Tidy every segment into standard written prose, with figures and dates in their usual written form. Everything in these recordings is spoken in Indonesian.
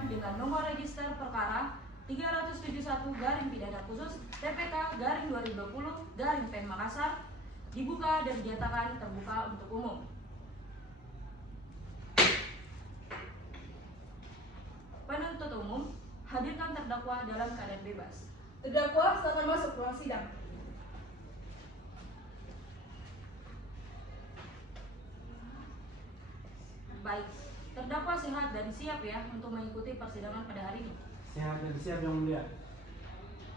penyidikan dengan nomor register perkara 371-Pidana Khusus TPK-2020-PEN Makassar dibuka dan dinyatakan terbuka untuk umum. Penuntut umum, hadirkan terdakwa dalam keadaan bebas. Terdakwa silakan masuk ruang sidang. Baik, terdakwa sehat dan siap ya untuk mengikuti persidangan pada hari ini. Sehat dan siap yang mulia.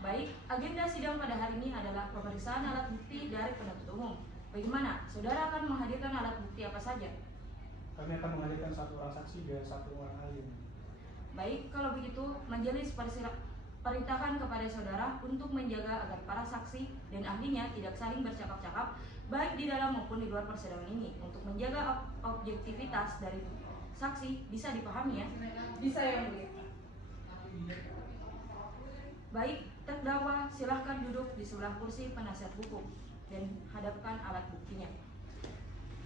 Baik, agenda sidang pada hari ini adalah pemeriksaan alat bukti dari penuntut umum. Bagaimana? Saudara akan menghadirkan alat bukti apa saja? Kami akan menghadirkan 1 orang saksi dan 1 orang ahli. Baik, kalau begitu majelis perintahkan kepada saudara untuk menjaga agar para saksi dan ahlinya tidak saling bercakap-cakap baik di dalam maupun di luar persidangan ini untuk menjaga objektivitas dari saksi. Bisa dipahami ya? Bisa yang mulia. Baik, terdakwa silahkan duduk di sebelah kursi penasihat hukum dan hadapkan alat buktinya.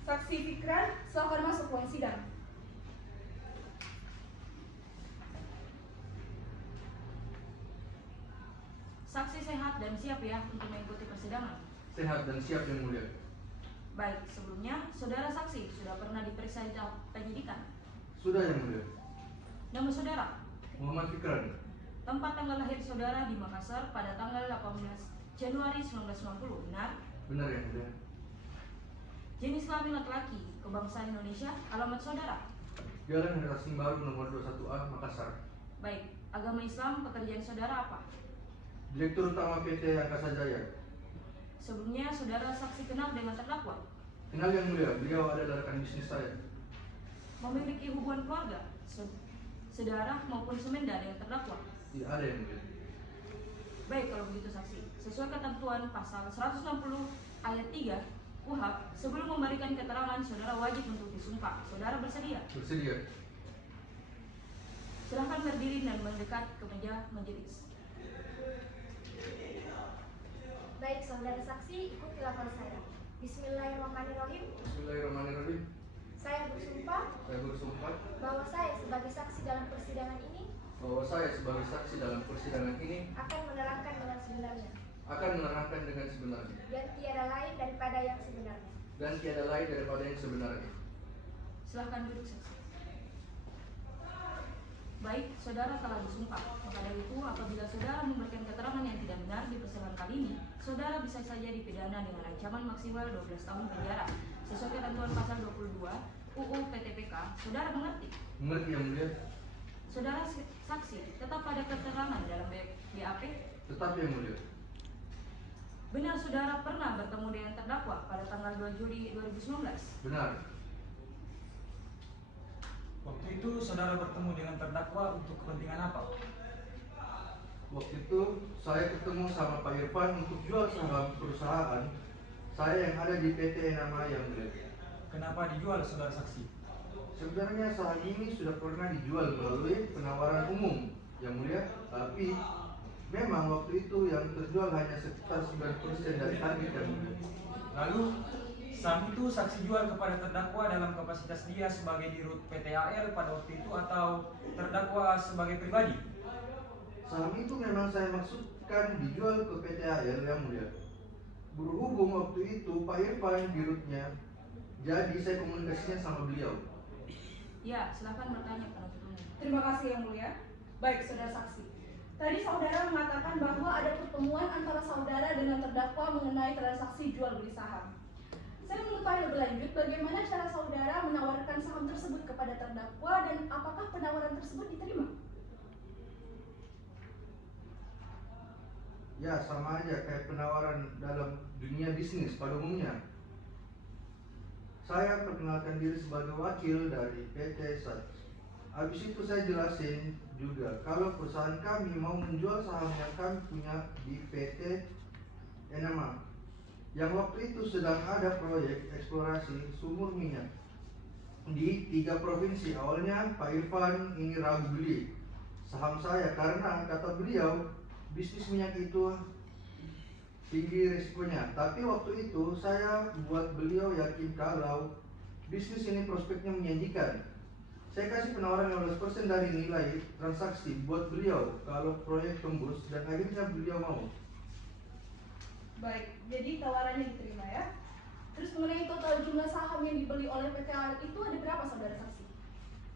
Saksi Fikran silakan masuk ruang sidang. Saksi sehat dan siap ya untuk mengikuti persidangan. Sehat dan siap yang mulia. Baik, sebelumnya saudara saksi sudah pernah diperiksa di penyidikan. Sudah yang mulia. Nama saudara, Muhammad Fikran. tempat tanggal lahir saudara di Makassar pada tanggal 18 Januari 1990, benar? Benar yang mulia. Jenis kelamin laki-laki, kebangsaan Indonesia, alamat saudara. Jalan Hari Asing Baru nomor 21A Makassar. Baik, agama Islam, pekerjaan saudara apa? Direktur Utama PT Angkasa Jaya. Sebelumnya saudara saksi kenal dengan terdakwa. Kenal yang mulia, beliau adalah rekan bisnis saya. Memiliki hubungan keluarga, saudara maupun semenda dengan terdakwa. Tidak ada yang mulia. Baik, kalau begitu saksi, sesuai ketentuan pasal 160 ayat 3 KUHP, sebelum memberikan keterangan saudara wajib untuk disumpah. Saudara bersedia? Bersedia. Silahkan berdiri dan mendekat ke meja majelis. Baik, saudara saksi, ikuti lapor saya. Bismillahirrahmanirrahim. Bismillahirrahmanirrahim. Saya bersumpah Saya bersumpah bahwa saya sebagai saksi dalam persidangan ini bahwa saya sebagai saksi dalam persidangan ini akan menerangkan dengan sebenarnya akan menerangkan dengan sebenarnya dan tiada lain daripada yang sebenarnya. dan tiada lain daripada yang sebenarnya. Silahkan duduk saksi. Baik, saudara telah disumpah. Maka dari itu, apabila saudara memberikan keterangan yang tidak benar di persidangan kali ini, saudara bisa saja dipidana dengan ancaman maksimal 12 tahun penjara sesuai ketentuan pasal 22 UU PTPK. Saudara mengerti? Mengerti yang mulia? Saudara saksi tetap pada keterangan dalam BAP. Tetap yang mulia. Benar saudara pernah bertemu dengan terdakwa pada tanggal 2 Juli 2019? Benar. Waktu itu saudara bertemu dengan terdakwa untuk kepentingan apa? Waktu itu saya ketemu sama Pak Irfan untuk jual saham perusahaan saya yang ada di PT Enama yang mulia. Kenapa dijual saudara saksi? Sebenarnya saham ini sudah pernah dijual melalui penawaran umum yang mulia, tapi memang waktu itu yang terjual hanya sekitar 9% dari target yang mulia. Lalu saham itu saksi jual kepada terdakwa dalam kapasitas dia sebagai dirut PT AL pada waktu itu atau terdakwa sebagai pribadi? Saham itu memang saya maksudkan dijual ke PT AL yang mulia. Berhubung waktu itu Pak Irfan dirutnya, jadi saya komunikasinya sama beliau. Ya, silahkan bertanya penuntut umum. Terima kasih yang mulia. Baik, saudara saksi. Tadi saudara mengatakan bahwa ada pertemuan antara saudara dengan terdakwa mengenai transaksi jual beli saham. Saya mengetahui lebih lanjut bagaimana cara saudara menawarkan saham tersebut kepada terdakwa dan apakah penawaran tersebut diterima? Ya, sama aja kayak penawaran dalam dunia bisnis pada umumnya. Saya perkenalkan diri sebagai wakil dari PT SAT. Habis itu saya jelasin juga kalau perusahaan kami mau menjual saham yang kami punya di PT Enama, yang waktu itu sedang ada proyek eksplorasi sumur minyak di 3 provinsi. Awalnya Pak Irfan ini ragu beli saham saya karena kata beliau bisnis minyak itu tinggi risikonya. Tapi waktu itu saya buat beliau yakin kalau bisnis ini prospeknya menjanjikan. Saya kasih penawaran 15% dari nilai transaksi buat beliau kalau proyek tembus dan akhirnya beliau mau. Baik, jadi tawarannya diterima ya. Terus mengenai total jumlah saham yang dibeli oleh PT AL itu ada berapa saudara saksi?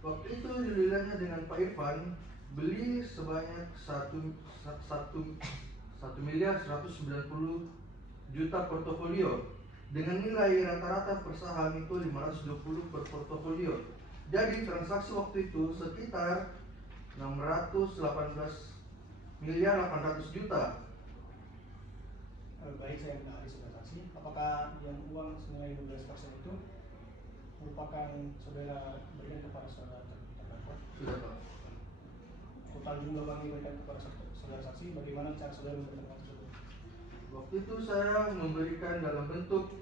Waktu itu dilihatnya dengan Pak Irfan beli sebanyak 1.190.000.000 portofolio dengan nilai rata-rata per saham itu 520 per portofolio. Jadi transaksi waktu itu sekitar 618.800.000.000. Baik, saya minta ahli saudara saksi. Apakah yang uang senilai 12% itu merupakan saudara berikan kepada saudara terdakwa? Sudah Pak. Total jumlah uang yang diberikan kepada saudara saksi, bagaimana cara saudara memberikan uang tersebut? Waktu itu saya memberikan dalam bentuk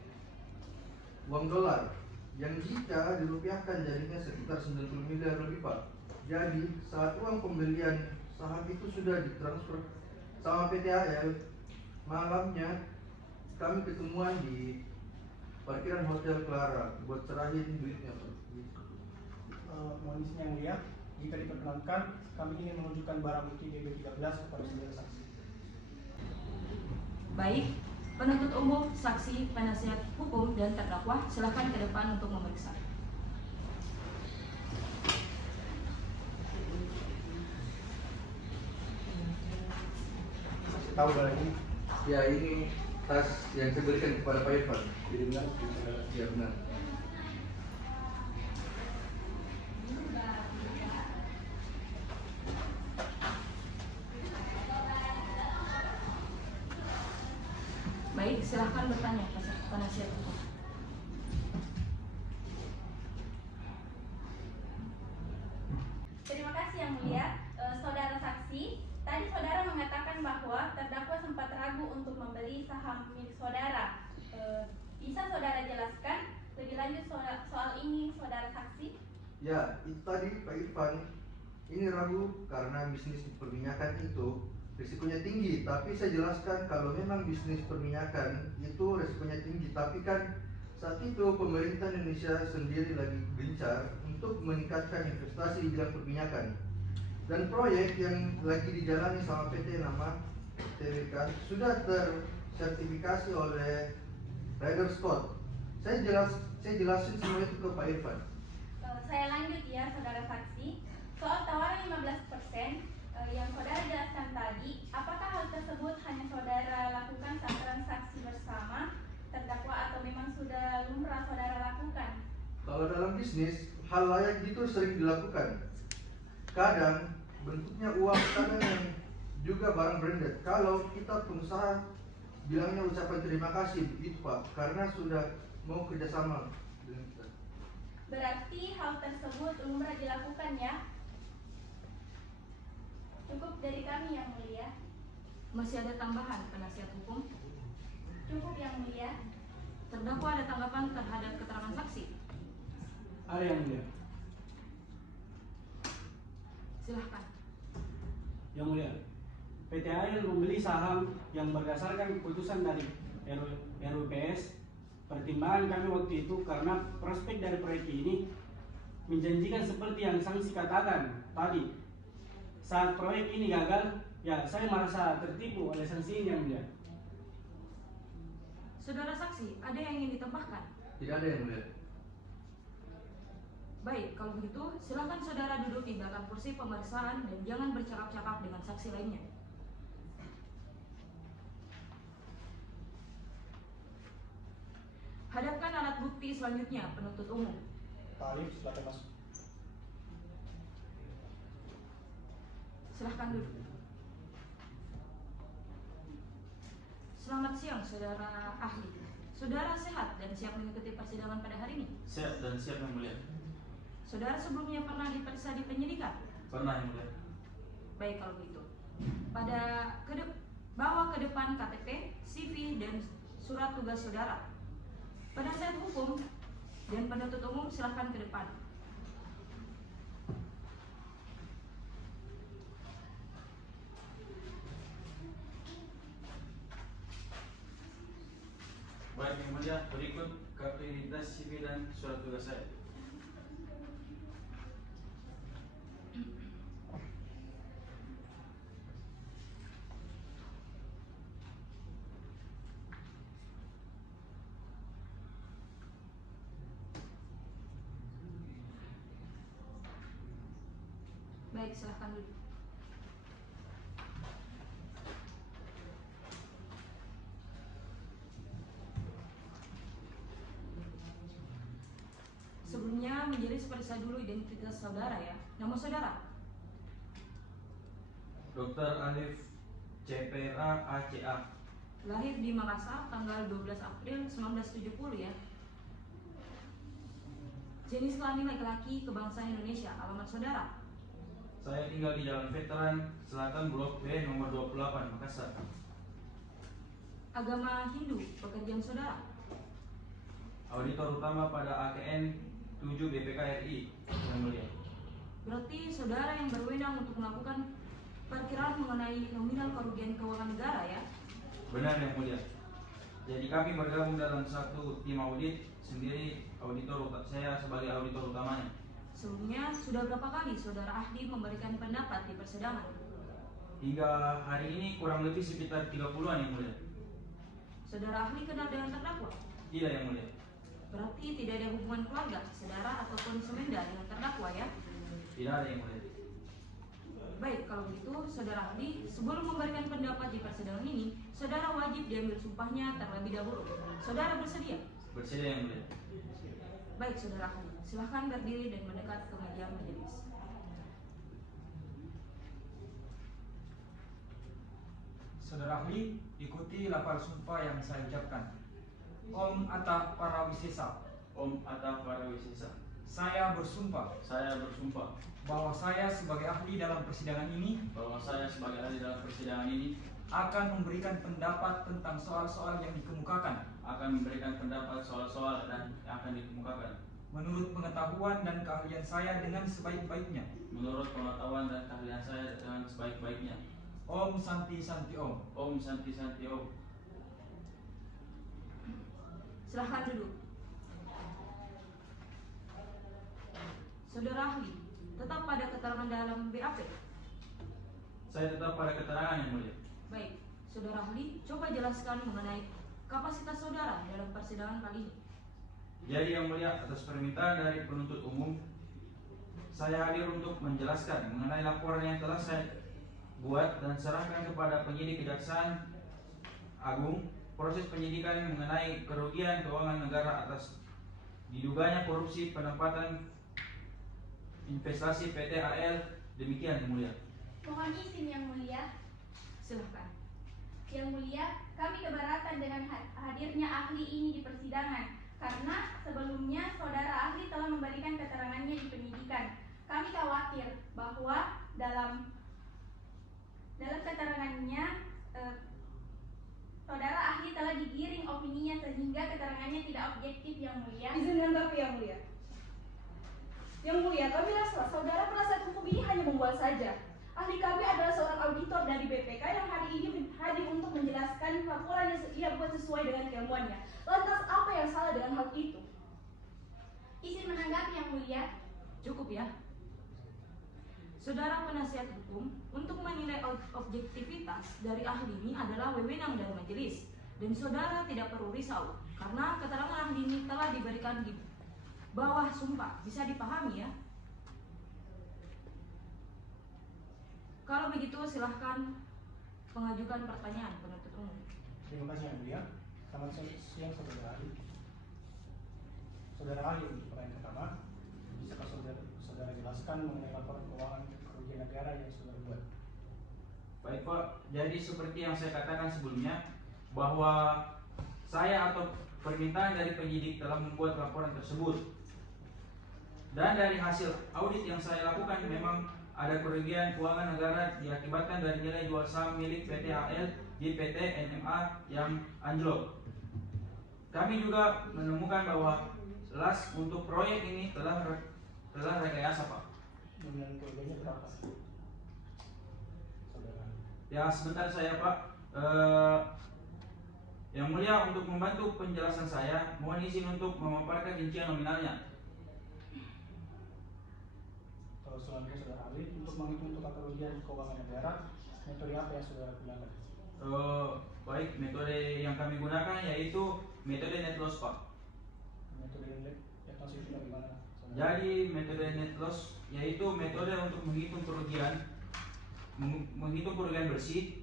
uang dolar yang jika dirupiahkan jadinya sekitar 90 miliar lebih Pak. Jadi saat uang pembelian saham itu sudah ditransfer sama PT AL, malamnya kami ketemuan di parkiran Hotel Clara buat serahin duitnya Pak. Mohon izin yang mulia, jika diperkenankan, kami ingin menunjukkan barang bukti DB13 kepada saudara saksi. Baik, penuntut umum, saksi, penasihat hukum, dan terdakwa silakan ke depan untuk memeriksa. Saksi tahu barang ini? Ya, ini tas yang saya berikan kepada Pak Irfan. Jadi benar, saudara. Ya benar. Baik, silahkan bertanya penasihat hukum. Terima kasih yang mulia. Saudara saksi, tadi saudara mengatakan bahwa terdakwa sempat ragu untuk membeli saham milik saudara. Bisa saudara jelaskan lebih lanjut soal ini, saudara saksi? Ya, itu tadi Pak Irfan ini ragu karena bisnis perminyakan itu risikonya tinggi, tapi saya jelaskan kalau memang bisnis perminyakan itu risikonya tinggi, tapi kan saat itu pemerintah Indonesia sendiri lagi gencar untuk meningkatkan investasi di bidang perminyakan. Dan proyek yang lagi dijalani sama PT nama TWK sudah tersertifikasi oleh Ryder Scott. Saya jelasin semua itu ke Pak Irfan. Saya lanjut ya, saudara saksi. Soal tawaran 15% yang saudara jelaskan tadi, apakah hal tersebut hanya saudara lakukan saat transaksi bersama terdakwa atau memang sudah lumrah saudara lakukan? Kalau dalam bisnis, hal layak gitu sering dilakukan. Kadang bentuknya uang, kadang yang juga barang branded. Kalau kita pengusaha bilangnya ucapan terima kasih begitu Pak, karena sudah mau kerjasama dengan kita. Berarti hal tersebut lumrah dilakukan ya? Cukup dari kami yang mulia. Masih ada tambahan penasihat hukum? Cukup yang mulia. Terdakwa ada tanggapan terhadap keterangan saksi? Ada yang mulia. Silahkan. Yang mulia, PT AL membeli saham yang berdasarkan keputusan dari RUPS. Pertimbangan kami waktu itu karena prospek dari proyek ini menjanjikan seperti yang saksi katakan tadi. Saat proyek ini gagal, ya saya merasa tertipu oleh sanksi ini yang mulia. Saudara saksi, ada yang ingin ditambahkan? Tidak ada yang mulia. Baik, kalau begitu silakan saudara duduk di belakang kursi pemeriksaan dan jangan bercakap-cakap dengan saksi lainnya. Hadapkan alat bukti selanjutnya, penuntut umum. Pak Alif, silakan masuk. Silahkan duduk. Selamat siang, saudara ahli. Saudara sehat dan siap mengikuti persidangan pada hari ini? Sehat dan siap yang mulia. Saudara sebelumnya pernah diperiksa di penyidikan? Pernah yang mulia. Baik kalau begitu. Bawa ke depan KTP, CV, dan surat tugas saudara. Penasihat hukum dan penuntut umum silahkan ke depan. Baik yang mulia, berikut kartu identitas CV dan surat tugas saya. Baik, silahkan duduk. Sebelumnya menjelis periksa dulu identitas saudara ya. Nama saudara? Dr. Alif CPRA ACA. Lahir di Makassar tanggal 12 April 1970 ya. Jenis kelamin laki-laki, kebangsaan Indonesia. Alamat saudara? Saya tinggal di Jalan Veteran Selatan Blok B nomor 28 Makassar. Agama Hindu. Pekerjaan saudara? Auditor utama pada AKN 7 BPK RI, yang mulia. Berarti saudara yang berwenang untuk melakukan perkiraan mengenai nominal kerugian keuangan negara ya? Benar, yang mulia. Jadi kami bergabung dalam satu tim audit sendiri, saya sebagai auditor utamanya. Sebelumnya sudah berapa kali saudara ahli memberikan pendapat di persidangan? Hingga hari ini kurang lebih sekitar 30-an, yang mulia. Saudara ahli kenal dengan terdakwa? Tidak, yang mulia. Berarti tidak ada hubungan keluarga, saudara ataupun semenda dengan terdakwa ya? Tidak ada, yang mulia. Baik, kalau begitu saudara ahli, sebelum memberikan pendapat di persidangan ini, saudara wajib diambil sumpahnya terlebih dahulu. Saudara bersedia? Bersedia, yang mulia. Baik, saudara ahli, silahkan berdiri dan mendekat ke meja majelis. Saudara ahli, ikuti lafal sumpah yang saya ucapkan. Om Atta Parawisesa. Om Atta Parawisesa. Saya bersumpah Saya bersumpah bahwa saya sebagai ahli dalam persidangan ini bahwa saya sebagai ahli dalam persidangan ini akan memberikan pendapat tentang soal-soal yang dikemukakan akan memberikan pendapat soal-soal dan yang akan dikemukakan menurut pengetahuan dan keahlian saya dengan sebaik-baiknya. menurut pengetahuan dan keahlian saya dengan sebaik-baiknya. Om Santi Santi Om. Om Santi Santi Om. Silahkan duduk. Saudara ahli, tetap pada keterangan dalam BAP? Saya tetap pada keterangan, yang mulia. Baik, saudara ahli, coba jelaskan mengenai kapasitas saudara dalam persidangan kali ini. Jadi, yang mulia, atas permintaan dari penuntut umum, saya hadir untuk menjelaskan mengenai laporan yang telah saya buat dan serahkan kepada penyidik Kejaksaan Agung proses penyidikan mengenai kerugian keuangan negara atas diduganya korupsi penempatan investasi PT AL. Demikian, yang mulia. Mohon izin, yang mulia. Silahkan. Yang mulia, kami keberatan dengan hadirnya ahli ini di persidangan karena sebelumnya saudara ahli telah memberikan keterangannya di penyidikan. Kami khawatir bahwa dalam keterangannya saudara ahli telah digiring opininya sehingga keterangannya tidak objektif, yang mulia. Izin menanggapi, yang mulia. Yang mulia, kami rasa saudara penasihat hukum ini hanya membual saja. Ahli kami adalah seorang auditor dari BPK yang hari ini hadir untuk menjelaskan laporan yang ia buat sesuai dengan keilmuannya. Lantas apa yang salah dengan hal itu? Izin menanggapi, yang mulia. Cukup ya. Saudara penasihat hukum, untuk menilai objektivitas dari ahli ini adalah wewenang dari majelis. Dan saudara tidak perlu risau, karena keterangan ahli ini telah diberikan di bawah sumpah. Bisa dipahami ya? Kalau begitu silahkan mengajukan pertanyaan penuntut umum. Terima kasih, yang mulia. Selamat siang, saudara ahli. Saudara ahli, untuk pertanyaan pertama, bisakah saudara jelaskan mengenai laporan keuangan kerugian negara yang saudara buat? Baik, Pak. Jadi seperti yang saya katakan sebelumnya, bahwa saya atau permintaan dari penyidik telah membuat laporan tersebut. Dan dari hasil audit yang saya lakukan memang ada kerugian keuangan negara diakibatkan dari nilai jual saham milik PT AL di PT NMA yang anjlok. Kami juga menemukan bahwa las untuk proyek ini telah rekayasa, Pak. Nominal kerugiannya berapa, saudara? Ya, sebentar saya, Pak. Yang mulia, untuk membantu penjelasan saya, mohon izin untuk memaparkan rincian nominalnya. Selanjutnya, saudara ahli, untuk menghitung total kerugian keuangan negara, metode apa yang saudara gunakan? Baik, metode yang kami gunakan yaitu metode net loss, Pak. Metode net loss itu bagaimana, saudara? Jadi metode net loss yaitu metode untuk menghitung kerugian bersih.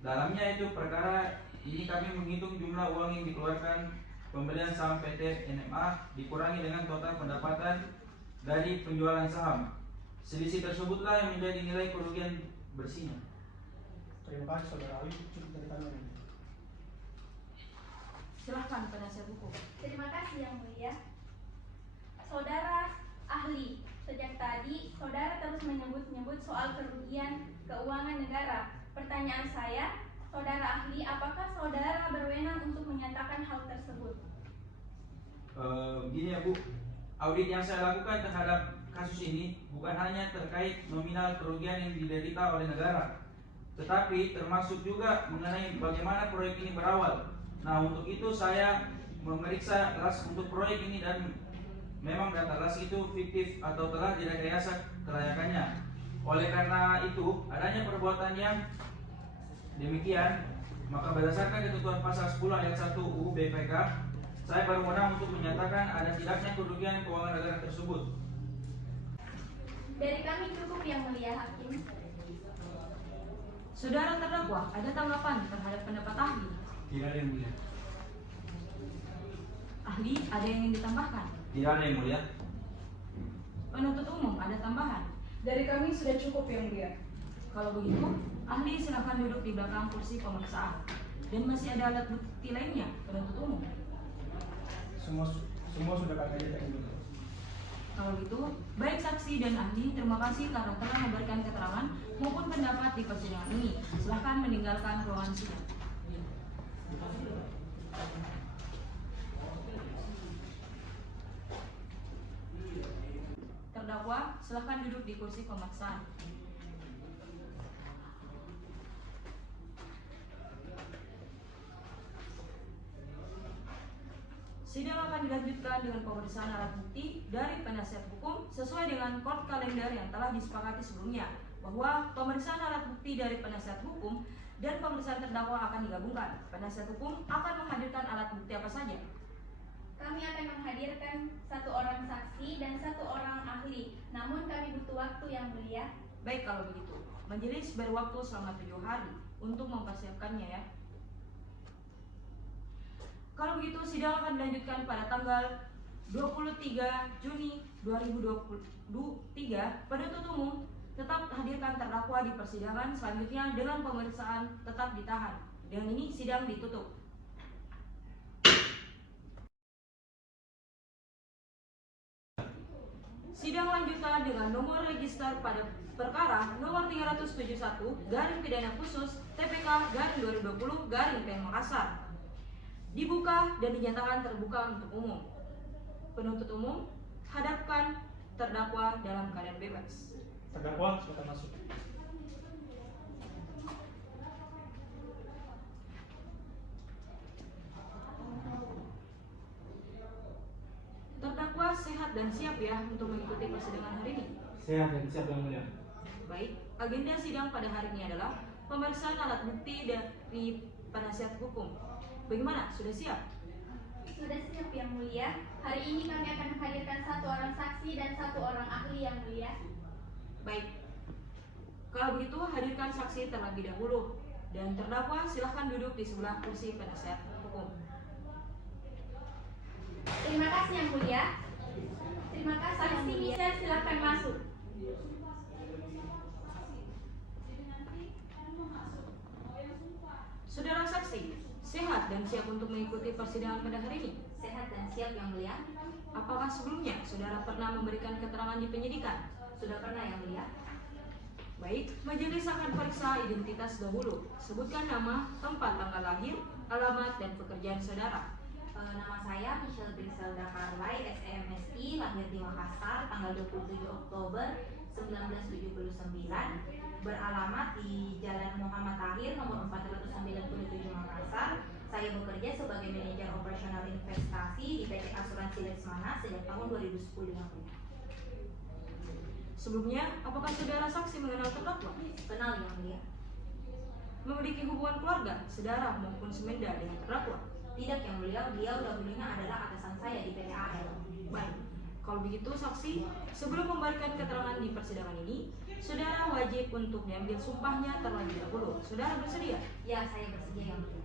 Dalamnya itu perkara ini kami menghitung jumlah uang yang dikeluarkan pembelian saham PT NMA dikurangi dengan total pendapatan dari penjualan saham. Selisih tersebutlah yang menjadi nilai kerugian bersihnya. Terima kasih Saudara Ali. Cukup dari kami. Silahkan penasihat hukum. Terima kasih Yang Mulia. Saudara ahli, sejak tadi saudara terus menyebut-nyebut soal kerugian keuangan negara. Pertanyaan saya, saudara ahli, apakah saudara berwenang untuk menyatakan hal tersebut? Begini ya Bu, audit yang saya lakukan terhadap kasus ini bukan hanya terkait nominal kerugian yang diderita oleh negara, tetapi termasuk juga mengenai bagaimana proyek ini berawal. Nah, untuk itu saya memeriksa las untuk proyek ini dan memang data las itu fiktif atau telah direkayasa kelayakannya. Oleh karena itu, adanya perbuatan yang demikian, maka berdasarkan ketentuan pasal 10 ayat 1 UU BPK, saya berwenang untuk menyatakan ada tidaknya kerugian keuangan negara tersebut. Dari kami cukup Yang Mulia Hakim. Saudara terdakwa, ada tanggapan terhadap pendapat ahli? Tidak ada Yang Mulia. Ahli, ada yang ingin ditambahkan? Tidak ada Yang Mulia. Penuntut umum, ada tambahan? Dari kami sudah cukup Yang Mulia. Kalau begitu, ahli silakan duduk di belakang kursi pemeriksaan. Dan masih ada alat bukti lainnya, penuntut umum. Semua sudah kami hadirkan dulu. Kalau gitu, baik saksi dan ahli, terima kasih karena telah memberikan keterangan maupun pendapat di persidangan ini. Silahkan meninggalkan ruangan sidang. Terdakwa, silahkan duduk di kursi pemeriksaan. Sidang akan dilanjutkan dengan pemeriksaan alat bukti dari penasihat hukum sesuai dengan court kalender yang telah disepakati sebelumnya, bahwa pemeriksaan alat bukti dari penasihat hukum dan pemeriksaan terdakwa akan digabungkan. Penasihat hukum akan menghadirkan alat bukti apa saja? Kami akan menghadirkan 1 orang saksi dan 1 orang ahli. Namun kami butuh waktu Yang Mulia. Baik kalau begitu, majelis berwaktu selama 7 hari untuk mempersiapkannya ya. Kalau begitu, sidang akan dilanjutkan pada tanggal 23 Juni 2023. Penuntut umum tetap hadirkan terdakwa di persidangan selanjutnya dengan pemeriksaan tetap ditahan. Dengan ini sidang ditutup. Sidang lanjutan dengan nomor register pada perkara nomor 371 garing pidana khusus TPK garing 2020 garing PN Makassar dibuka dan dinyatakan terbuka untuk umum. Penuntut umum, hadapkan terdakwa dalam keadaan bebas. Terdakwa silakan masuk. Terdakwa sehat dan siap ya untuk mengikuti persidangan hari ini. Sehat dan siap Yang Mulia. Baik, agenda sidang pada hari ini adalah pemeriksaan alat bukti dari penasihat hukum. Bagaimana? Sudah siap? Sudah siap Yang Mulia. Hari ini kami akan menghadirkan 1 orang saksi dan 1 orang ahli Yang Mulia. Baik. Kalau begitu, hadirkan saksi terlebih dahulu. Dan terdakwa silahkan duduk di sebelah kursi penasihat hukum. Terima kasih Yang Mulia. Terima kasih Saksi Michelle, silakan masuk. Saudara saksi, sehat dan siap untuk mengikuti persidangan pada hari ini? Sehat dan siap Yang Mulia. Apakah sebelumnya saudara pernah memberikan keterangan di penyidikan? Sudah pernah Yang Mulia. Baik, majelis akan periksa identitas dahulu. Sebutkan nama, tempat tanggal lahir, alamat, dan pekerjaan saudara. Nama saya Michelle Griselda Carlay, SMSI, lahir di Makassar, tanggal 27 Oktober 1979, beralamat di Jalan Muhammad Tahir, nomor 497 Makassar. Saya bekerja sebagai manajer operasional investasi di PT Asuransi Lesmana sejak tahun 2010 Yang Mulia. Sebelumnya, apakah saudara saksi mengenal terdakwa? Kenal Yang Mulia. Memiliki hubungan keluarga, saudara maupun semenda dengan terdakwa? Tidak Yang Mulia, beliau dahulunya adalah atasan saya di PT AL. Baik, kalau begitu saksi, sebelum memberikan keterangan di persidangan ini, saudara wajib untuk diambil sumpahnya terlebih dahulu. Saudara bersedia? Ya, saya bersedia yang mulia.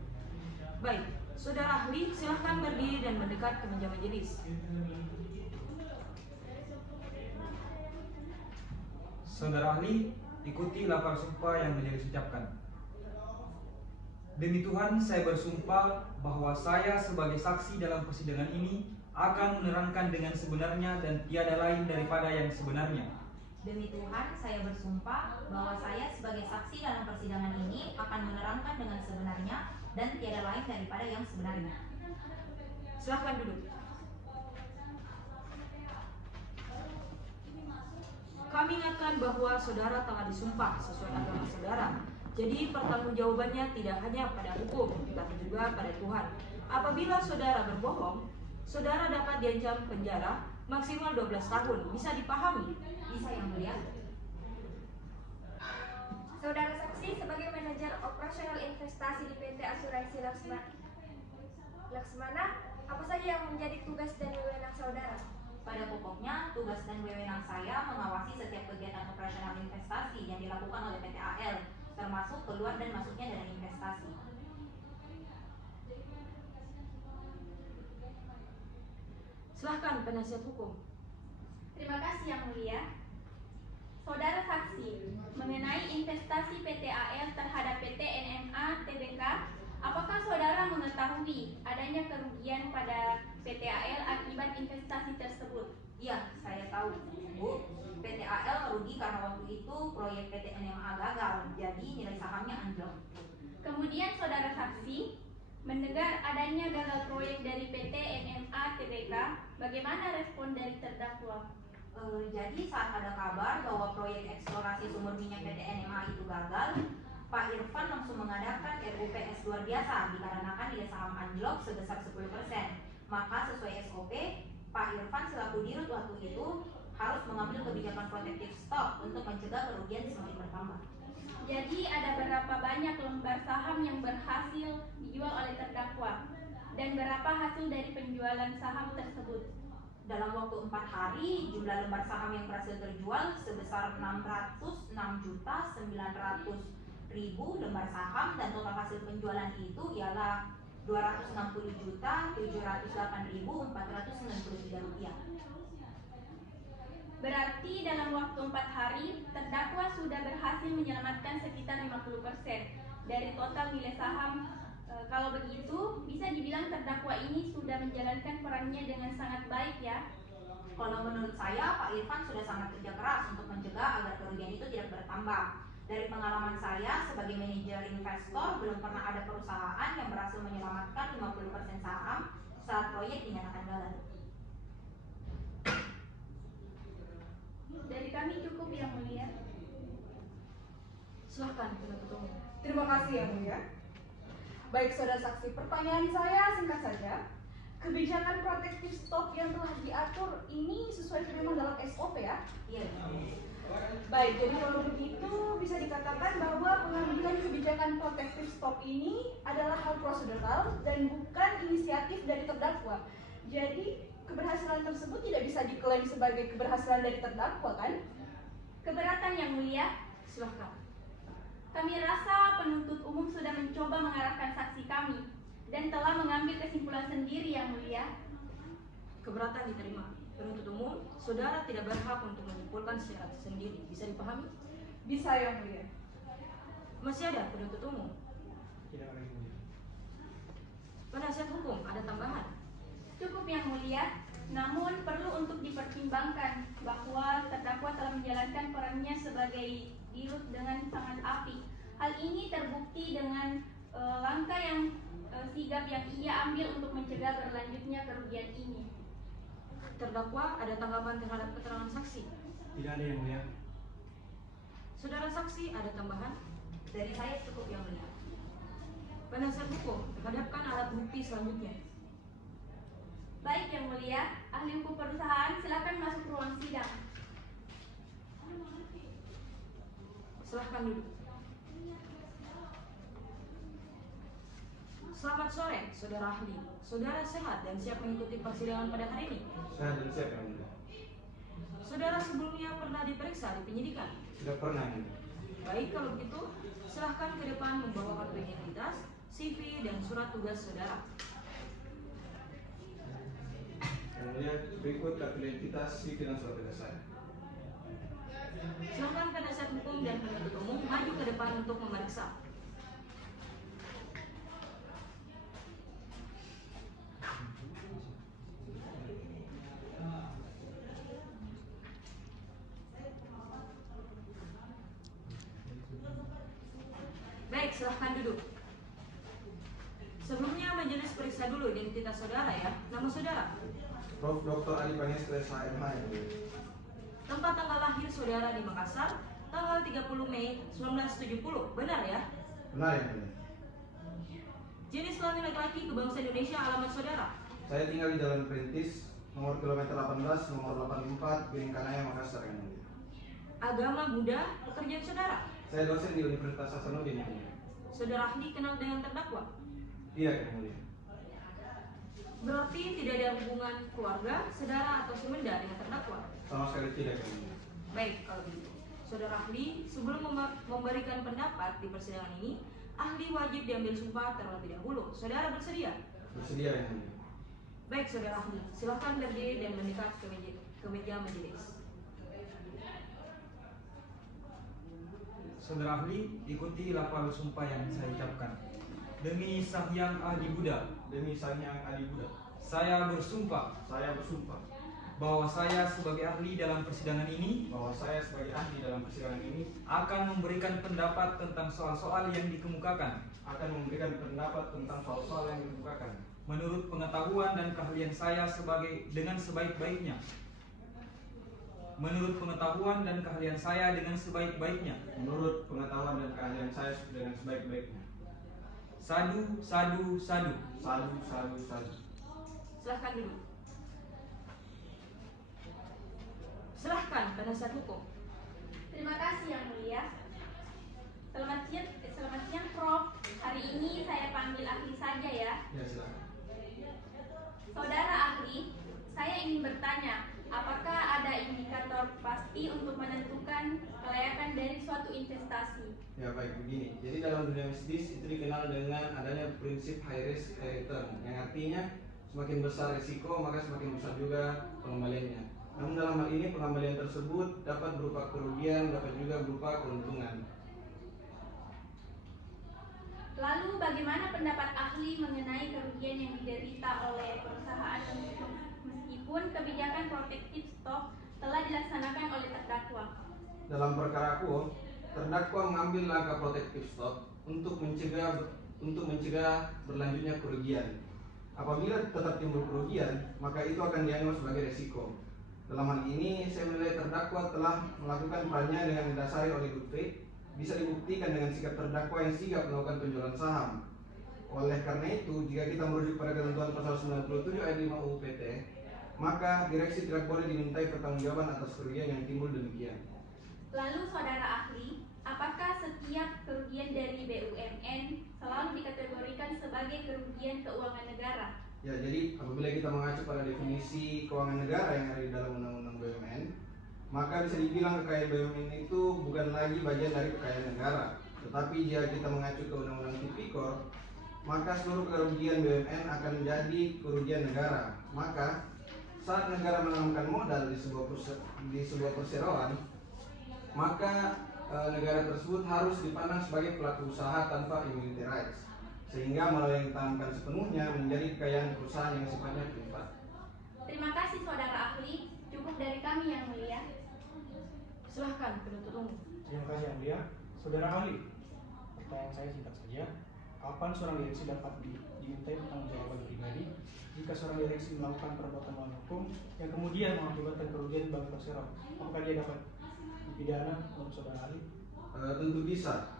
Baik, saudara ahli silahkan berdiri dan mendekat ke meja majelis. Saudara ahli, ikuti lapor sumpah yang majelis ucapkan. Demi Tuhan, saya bersumpah bahwa saya sebagai saksi dalam persidangan ini akan menerangkan dengan sebenarnya dan tiada lain daripada yang sebenarnya. Demi Tuhan, saya bersumpah bahwa saya sebagai saksi dalam persidangan ini akan menerangkan dengan sebenarnya dan tiada lain daripada yang sebenarnya. Silahkan duduk. Kami ingatkan bahwa saudara telah disumpah sesuai agama saudara. Jadi pertanggungjawabannya tidak hanya pada hukum, tetapi juga pada Tuhan. Apabila saudara berbohong, saudara dapat diancam penjara maksimal 12 tahun. Bisa dipahami? Bisa yang mulia. Saudara saksi sebagai manajer operasional investasi di PT Asuransi Laksmana, apa saja yang menjadi tugas dan wewenang saudara? Pada pokoknya, tugas dan wewenang saya mengawasi setiap kegiatan operasional investasi yang dilakukan oleh PT AL, termasuk keluar dan masuknya dana investasi. Silahkan penasihat hukum. Terima kasih yang mulia. Saudara saksi, mengenai investasi PT AL terhadap PT NMA Tbk, apakah saudara mengetahui adanya kerugian pada PT AL akibat investasi tersebut? Iya, saya tahu, Bu. PT AL merugi karena waktu itu proyek PT NMA gagal, jadi nilai sahamnya anjlok. Kemudian saudara saksi, mendengar adanya gagal proyek dari PT NMA Tbk, bagaimana respon dari terdakwa? Jadi saat ada kabar bahwa proyek eksplorasi sumur minyak PT NMA itu gagal, Pak Irfan langsung mengadakan RUPS luar biasa dikarenakan nilai saham anjlok sebesar 10%. Maka sesuai SOP, Pak Irfan selaku dirut waktu itu harus mengambil kebijakan protektif stok untuk mencegah kerugian semakin bertambah. Jadi ada berapa banyak lembar saham yang berhasil dijual oleh terdakwa? Dan berapa hasil dari penjualan saham tersebut? Dalam waktu 4 hari, jumlah lembar saham yang berhasil terjual sebesar 606.900.000 lembar saham dan total hasil penjualan itu ialah Rp260.708.493. Berarti dalam waktu 4 hari, terdakwa sudah berhasil menyelamatkan sekitar 50% dari total nilai saham. Kalau begitu, bisa dibilang terdakwa ini sudah menjalankan perannya dengan sangat baik ya? Kalau menurut saya, Pak Irfan sudah sangat kerja keras untuk mencegah agar kerugian itu tidak bertambah. Dari pengalaman saya sebagai manajer investor, belum pernah ada perusahaan yang berhasil menyelamatkan 50% saham saat proyek dinyatakan gagal. Dari kami cukup yang mulia. Silahkan penuntut umum. Terima kasih yang mulia. Baik saudara saksi, pertanyaan saya singkat saja. Kebijakan protektif stok yang telah diatur ini sesuai memang dalam SOP ya? Iya. Baik, jadi kalau begitu bisa dikatakan bahwa pengambilan kebijakan protektif stok ini adalah hal prosedural dan bukan inisiatif dari terdakwa. Jadi keberhasilan tersebut tidak bisa diklaim sebagai keberhasilan dari terdakwa kan? Keberatan yang mulia. Silahkan. Kami rasa penuntut umum sudah mencoba mengarahkan saksi kami dan telah mengambil kesimpulan sendiri yang mulia. Keberatan diterima. Penuntut umum, saudara tidak berhak untuk menyimpulkan secara sendiri. Bisa dipahami? Bisa yang mulia. Masih ada penuntut umum? Tidak ada yang mulia. Penasihat hukum, ada tambahan? Cukup yang mulia, namun perlu untuk dipertimbangkan bahwa terdakwa telah menjalankan perannya sebagai dirut dengan sangat apik. Hal ini terbukti dengan langkah yang sigap yang ia ambil untuk mencegah berlanjutnya kerugian ini. Terdakwa ada tanggapan terhadap keterangan saksi? Tidak ada yang mulia. Saudara saksi ada tambahan? Dari saya cukup yang mulia. Penasihat hukum, hadapkan alat bukti selanjutnya. Baik yang mulia, ahli hukum perusahaan silakan masuk ruang sidang. Silahkan duduk. Selamat sore, saudara ahli. Saudara sehat dan siap mengikuti persidangan pada hari ini? Sehat dan siap yang mulia. Saudara sebelumnya pernah diperiksa di penyidikan? Tidak pernah, Yang mulia. Baik, kalau begitu silahkan ke depan membawa kartu identitas, CV, dan surat tugas saudara. Yang mulia, berikut kartu identitas, CV, dan surat tugas saya. Silahkan penasihat hukum dan penuntut umum maju ke depan untuk memeriksa. Baik, silahkan duduk. Sebelumnya majelis periksa dulu identitas saudara ya. Nama saudara, Prof. Dr. Ali Pangestu SHMH, Yang mulia. tempat tanggal lahir saudara di Makassar, tanggal 30 Mei 1970, benar ya? Benar, Yang mulia. Jenis kelamin laki-laki, kebangsaan Indonesia, alamat saudara. Saya tinggal di Jalan Perintis, nomor kilometer 18, nomor 84, Biringkanaya, Makassar, Yang mulia. Agama Buddha, pekerjaan saudara. Saya dosen di Universitas Hasanuddin, Yang mulia. Saudara ahli kenal dengan terdakwa. Iya, Yang mulia. Berarti tidak ada hubungan keluarga, saudara atau semenda dengan terdakwa. Sama sekali tidak, Yang mulia. Baik, kalau begitu. Saudara ahli, sebelum memberikan pendapat di persidangan ini, ahli wajib diambil sumpah terlebih dahulu. Saudara bersedia? Bersedia, Yang mulia. Baik, saudara ahli. Silakan berdiri dan mendekat ke meja majelis. Saudara ahli, ikuti lafal sumpah yang saya ucapkan. Demi Sang Hyang Adi Buddha, Demi Sang Hyang Adi Buddha, saya bersumpah saya bersumpah bahwa saya sebagai ahli dalam persidangan ini bahwa saya sebagai ahli dalam persidangan ini akan memberikan pendapat tentang soal-soal yang dikemukakan akan memberikan pendapat tentang soal-soal yang dikemukakan menurut pengetahuan dan keahlian saya dengan sebaik-baiknya. Menurut pengetahuan dan keahlian saya dengan sebaik-baiknya. menurut pengetahuan dan keahlian saya dengan sebaik-baiknya. Sadu, sadu, sadu. Sadu, sadu, sadu. Silahkan duduk. Silahkan penasihat hukum. Terima kasih Yang mulia. Selamat siang Prof. Hari ini saya panggil ahli saja ya. Ya, silakan. Saudara ahli, saya ingin bertanya, apakah ada indikator pasti untuk menentukan kelayakan dari suatu investasi? Ya, baik, begini. Jadi dalam dunia bisnis itu dikenal dengan adanya prinsip high risk high return, yang artinya semakin besar risiko maka semakin besar juga pengembaliannya. Namun dalam hal ini pengembalian tersebut dapat berupa kerugian, dapat juga berupa keuntungan. Lalu bagaimana pendapat ahli mengenai kerugian yang diderita oleh perusahaan meskipun kebijakan protektif stok telah dilaksanakan oleh terdakwa? Dalam perkara quo, terdakwa mengambil langkah protektif stok untuk mencegah berlanjutnya kerugian. Apabila tetap timbul kerugian, maka itu akan dianggap sebagai resiko. Dalam hal ini, saya menilai terdakwa telah melakukan perannya dengan didasari oleh good faith, bisa dibuktikan dengan sikap terdakwa yang sigap melakukan penjualan saham. Oleh karena itu, jika kita merujuk pada ketentuan pasal 97 ayat 5 UU PT, maka direksi tidak boleh dimintai pertanggungjawaban atas kerugian yang timbul demikian. Lalu saudara ahli, apakah setiap kerugian dari BUMN selalu dikategorikan sebagai kerugian keuangan negara? Ya, jadi apabila kita mengacu pada definisi keuangan negara yang ada di dalam Undang-Undang BUMN, maka bisa dibilang kekayaan BUMN itu bukan lagi bagian dari kekayaan negara. Tetapi jika kita mengacu ke Undang-Undang Tipikor, maka seluruh kerugian BUMN akan menjadi kerugian negara. Maka saat negara menanamkan modal di sebuah perseroan, maka negara tersebut harus dipandang sebagai pelaku usaha tanpa immunity rights, sehingga modal yang ditanamkan sepenuhnya menjadi kekayaan perusahaan yang sifatnya privat. Terima kasih saudara ahli, cukup dari kami Yang mulia. Silahkan penuntut umum. Terima kasih Yang mulia. Saudara ahli, pertanyaan saya singkat saja. Kapan seorang direksi dapat dimintai pertanggungjawaban pribadi jika seorang direksi melakukan perbuatan melawan hukum yang kemudian mengakibatkan kerugian bagi perseroan? Apakah dia dapat dipidana menurut saudara ahli? Tentu bisa.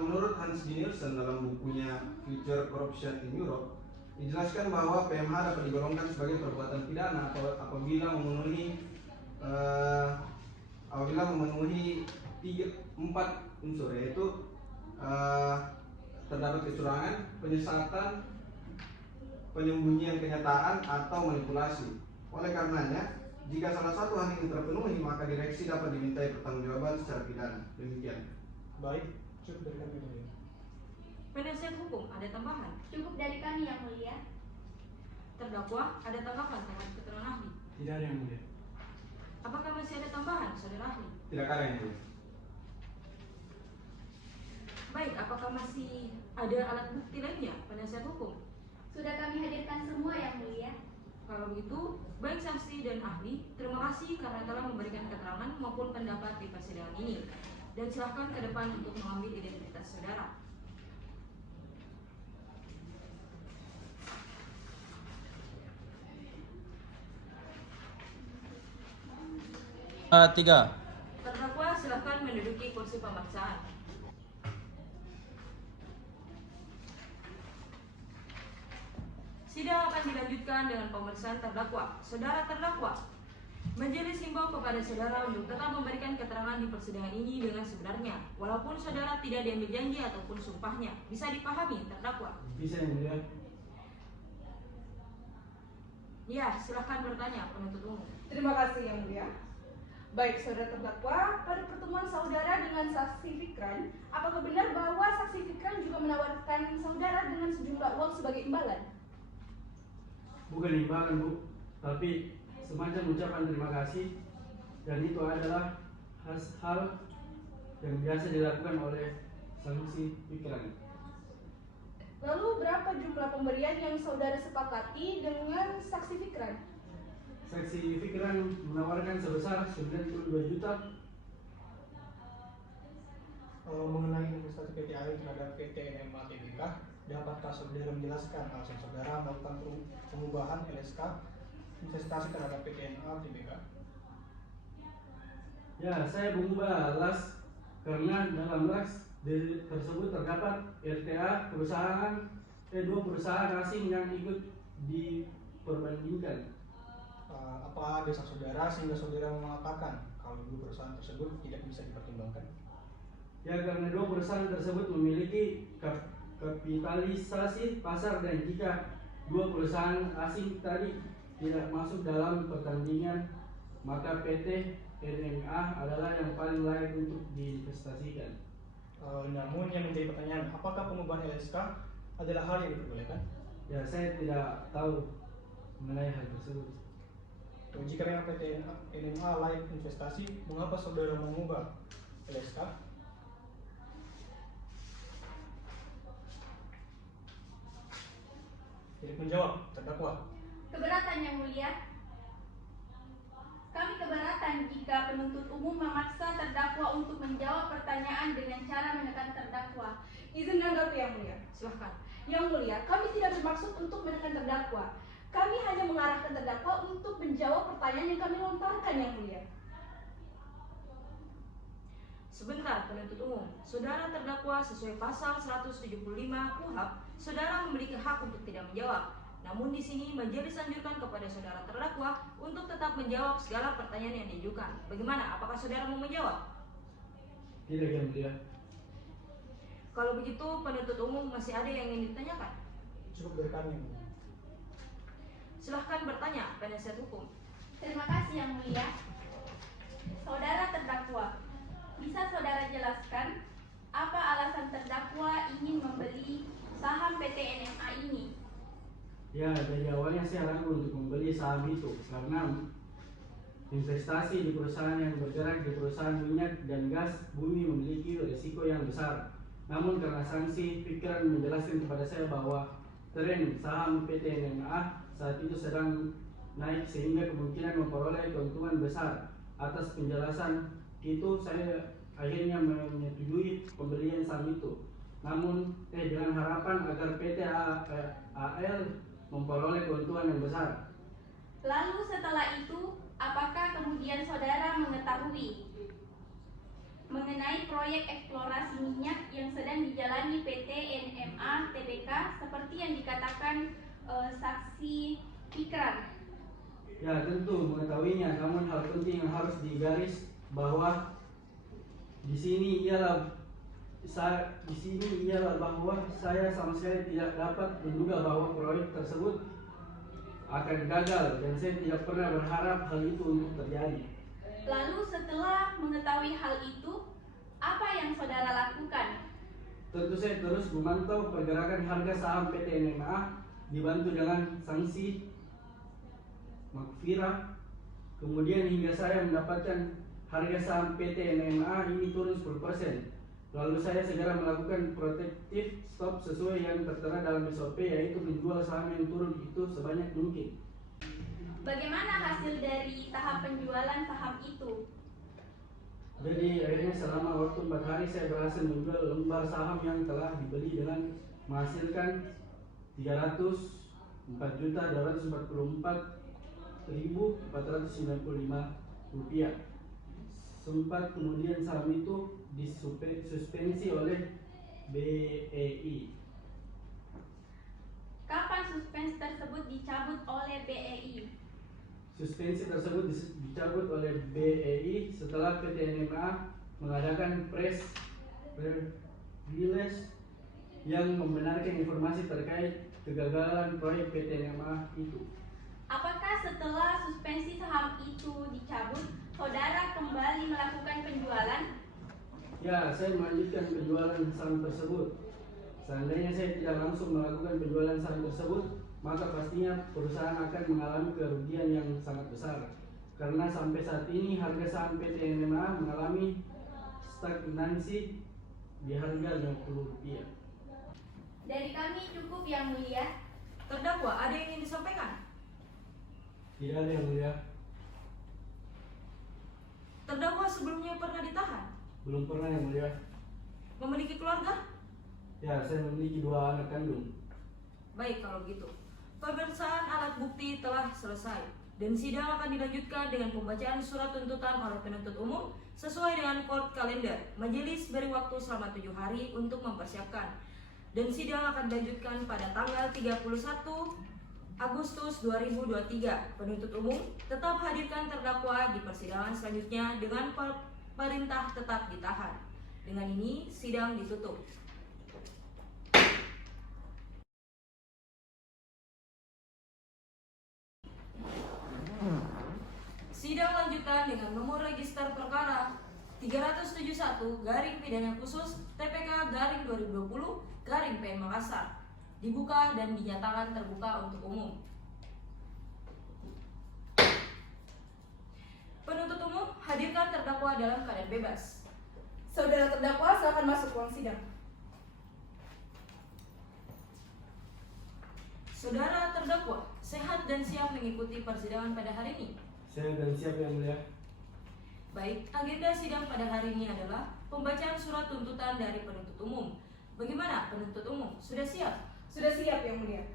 Menurut Hans G. Nielsen dalam bukunya Future Corruption in Europe, dijelaskan bahwa PMH dapat digolongkan sebagai perbuatan pidana apabila memenuhi 4 unsur, yaitu terdapat kecurangan, penyesatan, penyembunyian kenyataan atau manipulasi. Oleh karenanya, Jika salah satu hal ini terpenuhi, maka direksi dapat dimintai pertanggungjawaban secara pidana. Demikian. Baik, cukup dari kami yang mulia. Penasihat hukum, ada tambahan? Cukup dari kami yang mulia. Terdakwa, ada tanggapan terhadap keterangan ahli? Tidak ada yang mulia. Apakah masih ada tambahan, saudara ahli? Tidak ada yang mulia. Baik, apakah masih ada alat bukti lainnya, penasihat hukum? Sudah kami hadirkan semua yang mulia. Kalau begitu, baik saksi dan ahli, terima kasih karena telah memberikan keterangan maupun pendapat di persidangan ini. Dan silahkan ke depan untuk mengambil identitas saudara. Tiga. Terdakwa silahkan menduduki kursi pemeriksaan. Sidang akan dilanjutkan dengan pemeriksaan terdakwa. Saudara terdakwa, majelis himbau kepada saudara untuk tetap memberikan keterangan di persidangan ini dengan sebenarnya, walaupun saudara tidak diambil janji ataupun sumpahnya. Bisa dipahami terdakwa? Bisa yang mulia. Ya, silahkan bertanya penuntut umum. Terima kasih yang mulia. Baik, saudara terdakwa, pada pertemuan saudara dengan saksi Fikran, apakah benar bahwa saksi Fikran juga menawarkan saudara dengan sejumlah uang sebagai imbalan? Bukan imbalan, Bu, tapi semacam ucapan terima kasih, dan itu adalah hal yang biasa dilakukan oleh saksi Fikran. Lalu berapa jumlah pemberian yang saudara sepakati dengan saksi Fikran? Saksi Fikran menawarkan sebesar 92 juta. Mengenai investasi PT AIL terhadap PT NMA Tbk, dapatkah saudara menjelaskan alasan saudara melakukan pengubahan LSK investasi terhadap PT NMA Tbk? Ya, saya mengubah las karena dalam las tersebut terdapat RTA dua perusahaan asing yang ikut diperbandingkan. Apa dasar saudara sehingga saudara mengatakan kalau dua perusahaan tersebut tidak bisa dipertimbangkan? Ya, karena dua perusahaan tersebut memiliki kapitalisasi pasar, dan jika dua perusahaan asing tadi tidak masuk dalam pertandingan, maka PT NMA adalah yang paling layak untuk diinvestasikan. Namun yang menjadi pertanyaan, apakah pengubahan LSK adalah hal yang diperbolehkan? Ya, saya tidak tahu mengenai hal tersebut. Jika memang PT NMA layak investasi, mengapa saudara mengubah LSK? Tidak menjawab, terdakwa. Keberatan yang mulia. Kami keberatan jika penuntut umum memaksa terdakwa untuk menjawab pertanyaan dengan cara menekan terdakwa. Izin menanggapi yang mulia. Silahkan. Yang mulia, kami tidak bermaksud untuk menekan terdakwa. Kami hanya mengarahkan terdakwa untuk menjawab pertanyaan yang kami lontarkan yang mulia. Sebentar, penuntut umum. Saudara terdakwa sesuai pasal 175 KUHP, saudara memiliki hak untuk tidak menjawab. Namun di sini majelis anjurkan kepada saudara terdakwa untuk tetap menjawab segala pertanyaan yang diajukan. Bagaimana? Apakah saudara mau menjawab? Tidak, yang mulia. Kalau begitu, penuntut umum masih ada yang ingin ditanyakan? Cukup dari kami. Silahkan bertanya, penasihat hukum. Terima kasih yang mulia. Saudara terdakwa, bisa saudara jelaskan apa alasan terdakwa ingin membeli saham PT NMA ini? Ya, dari awalnya saya ragu untuk membeli saham itu karena investasi di perusahaan yang bergerak di perusahaan minyak dan gas bumi memiliki risiko yang besar. Namun karena saksi Fikran menjelaskan kepada saya bahwa tren saham PT NMA saat itu sedang naik sehingga kemungkinan memperoleh keuntungan besar. Atas penjelasan itu saya akhirnya menyetujui pembelian saham itu. Namun dengan harapan agar PT AIL memperoleh keuntungan yang besar. Lalu setelah itu, apakah kemudian saudara mengetahui mengenai proyek eksplorasi minyak yang sedang dijalani PT NMA Tbk seperti yang dikatakan saksi Fikran? Ya, tentu mengetahuinya, namun hal penting yang harus digaris bahwa di sini ialah bahwa saya sama sekali tidak dapat menduga bahwa proyek tersebut akan gagal dan saya tidak pernah berharap hal itu untuk terjadi. Lalu setelah mengetahui hal itu, apa yang saudara lakukan? Tentu saya terus memantau pergerakan harga saham PT NMA dibantu dengan sanksi Makfira. Kemudian hingga saya mendapatkan harga saham PT NMA ini turun 10%. Lalu saya segera melakukan protective stop sesuai yang tertera dalam SOP, yaitu menjual saham yang turun itu sebanyak mungkin. Bagaimana hasil dari tahap penjualan saham itu? Jadi akhirnya selama waktu 4 hari saya berhasil menjual lembar saham yang telah dibeli dengan menghasilkan 304.244.495 rupiah. Sempat kemudian saham itu disuspensi oleh BEI. Kapan suspensi tersebut dicabut oleh BEI? Suspensi tersebut dicabut oleh BEI setelah PT NMA mengadakan press release yang membenarkan informasi terkait kegagalan proyek PT NMA itu. Apakah setelah suspensi saham itu dicabut, saudara kembali melakukan penjualan? Ya, saya melanjutkan penjualan saham tersebut. Seandainya saya tidak langsung melakukan penjualan saham tersebut, maka pastinya perusahaan akan mengalami kerugian yang sangat besar. Karena sampai saat ini harga saham PT NMA mengalami stagnansi di harga Rp50. Dari kami cukup, Yang Mulia. Terdakwa, ada yang ingin disampaikan? Tidak ada, Yang Mulia. Terdakwa sebelumnya pernah ditahan? Belum pernah, Yang Mulia. Memiliki keluarga? Ya, saya memiliki 2 anak kandung. Baik kalau begitu. Pemeriksaan alat bukti telah selesai dan sidang akan dilanjutkan dengan pembacaan surat tuntutan oleh penuntut umum sesuai dengan court kalender. Majelis beri waktu selama 7 hari untuk mempersiapkan dan sidang akan dilanjutkan pada tanggal 31 Agustus 2023. Penuntut umum tetap hadirkan terdakwa di persidangan selanjutnya dengan perintah tetap ditahan. Dengan ini sidang ditutup. Sidang lanjutan dengan nomor register perkara 371 garing pidana khusus TPK garing 2020 garing PN Makassar dibuka dan dinyatakan terbuka untuk umum. Penuntut umum hadirkan terdakwa dalam keadaan bebas. Saudara terdakwa silakan masuk ruang sidang. Saudara terdakwa sehat dan siap mengikuti persidangan pada hari ini? Saya dan siap, Yang Mulia. Baik, agenda sidang pada hari ini adalah pembacaan surat tuntutan dari penuntut umum. Bagaimana penuntut umum? Sudah siap? Sudah siap, Yang Mulia.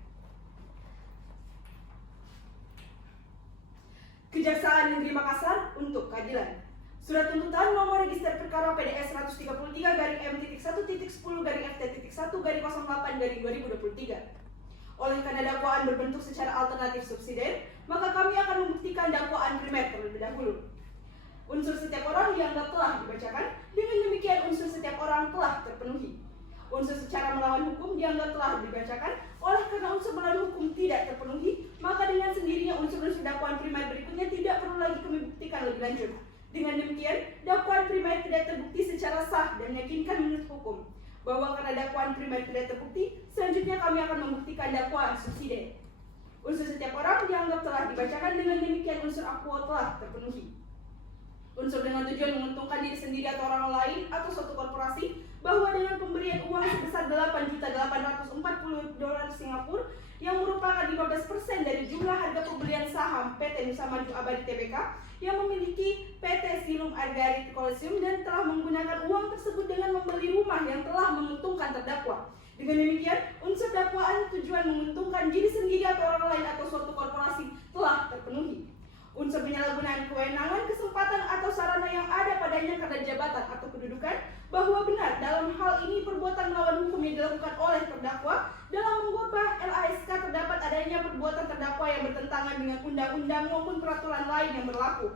Kejaksaan Negeri Makassar untuk keadilan. Surat tuntutan nomor register perkara PDS 133-M-10-T1-10-F-08-08-2023. Oleh karena dakwaan berbentuk secara alternatif subsidiar, maka kami akan membuktikan dakwaan primer terlebih dahulu. Unsur setiap orang dianggap telah dibacakan, dengan demikian unsur setiap orang telah terpenuhi. Unsur secara melawan hukum dianggap telah dibacakan, oleh karena unsur melawan hukum tidak terpenuhi, maka dengan sendirinya unsur-unsur dakwaan primer berikutnya tidak perlu lagi kami buktikan lebih lanjut. Dengan demikian, dakwaan primer tidak terbukti secara sah dan meyakinkan menurut hukum. Bahwa karena dakwaan primer tidak terbukti, selanjutnya kami akan membuktikan dakwaan subsidiar. Unsur setiap orang dianggap telah dibacakan, dengan demikian unsur aquo telah terpenuhi. Unsur dengan tujuan menguntungkan diri sendiri atau orang lain atau suatu korporasi, bahwa dengan pemberian uang sebesar $8.840 Singapura yang merupakan 15% dari jumlah harga pembelian saham PT Nusa Maju Abadi Tbk yang memiliki PT Silum Argarit Kolosium dan telah menggunakan uang tersebut dengan membeli rumah yang telah menguntungkan terdakwa. Dengan demikian, unsur dakwaan tujuan menguntungkan diri sendiri atau orang lain atau suatu korporasi telah terpenuhi. Unsur penyalahgunaan kewenangan, kesempatan atau sarana yang ada padanya karena jabatan atau kedudukan, bahwa benar dalam hal ini perbuatan melawan hukum yang dilakukan oleh terdakwa dalam mengubah LASK terdapat adanya perbuatan terdakwa yang bertentangan dengan undang-undang maupun peraturan lain yang berlaku.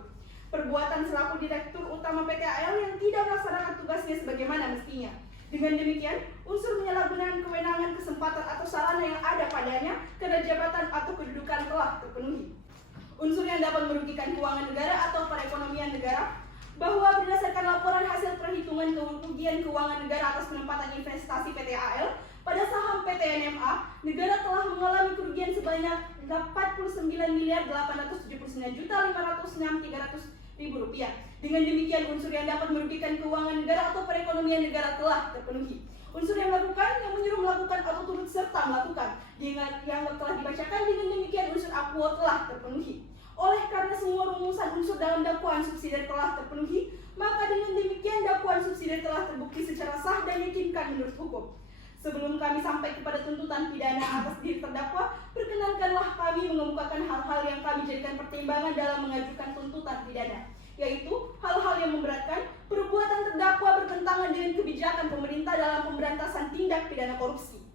Perbuatan selaku Direktur Utama PT AL yang tidak melaksanakan tugasnya sebagaimana mestinya. Dengan demikian, unsur penyalahgunaan kewenangan, kesempatan atau sarana yang ada padanya karena jabatan atau kedudukan telah terpenuhi. Unsur yang dapat merugikan keuangan negara atau perekonomian negara, bahwa berdasarkan laporan hasil perhitungan kerugian keuangan negara atas penempatan investasi PT AL pada saham PT NMA, negara telah mengalami kerugian sebanyak Rp49.879.506.300 Dengan demikian, unsur yang dapat merugikan keuangan negara atau perekonomian negara telah terpenuhi. Unsur yang melakukan, yang menyuruh melakukan atau turut serta melakukan, yang telah dibacakan, dengan demikian unsur aquo telah terpenuhi. Oleh karena semua rumusan unsur dalam dakwaan subsidiar telah terpenuhi, maka dengan demikian dakwaan subsidiar telah terbukti secara sah dan meyakinkan menurut hukum. Sebelum kami sampai kepada tuntutan pidana atas diri terdakwa, perkenankanlah kami mengemukakan hal-hal yang kami jadikan pertimbangan dalam mengajukan tuntutan pidana, yaitu hal-hal yang memberatkan, perbuatan terdakwa bertentangan dengan kebijakan pemerintah dalam pemberantasan tindak pidana korupsi.